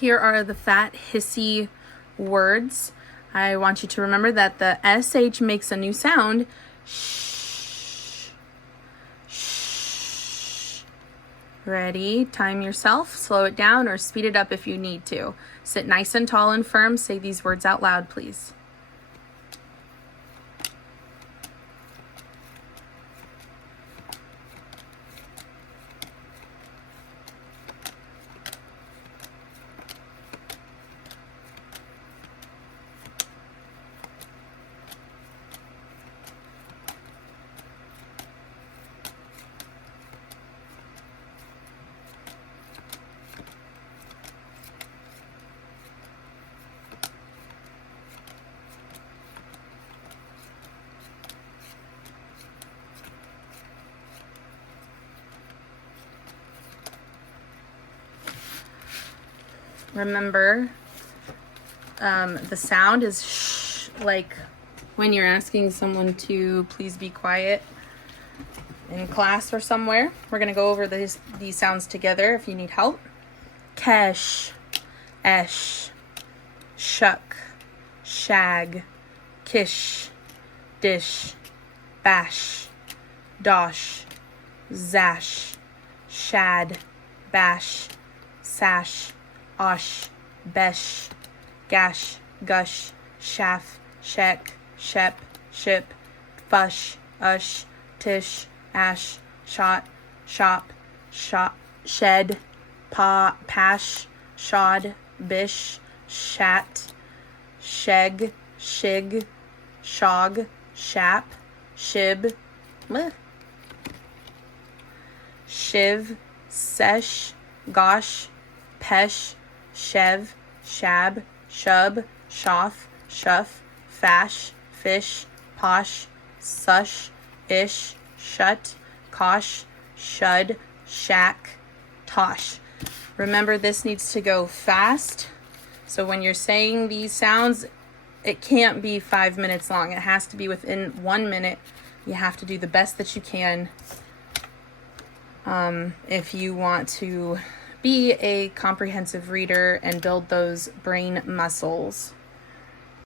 Here are the fat, hissy words. I want you to remember that the SH makes a new sound. Shh. Shh. Ready? Time yourself. Slow it down or speed it up if you need to. Sit nice and tall and firm. Say these words out loud, please. Remember, the sound is shh, like when you're asking someone to please be quiet in class or somewhere. We're going to go over these sounds together if you need help. Kesh, esh, shuck, shag, kish, dish, bash, dosh, zash, shad, bash, sash, osh, besh, gash, gush, shaff, sheck, shep, ship, fush, ush, tish, ash, shot, shop, shed, pash, shod, bish, shat, sheg, shig, shog, shap, shib, shiv, sesh, gosh, pesh, shev, shab, shub, shoff, shuff, fash, fish, posh, sush, ish, shut, kosh, shud, shack, tosh. Remember, this needs to go fast. So when you're saying these sounds, it can't be 5 minutes long. It has to be within 1 minute. You have to do the best that you can if you want to be a comprehensive reader and build those brain muscles.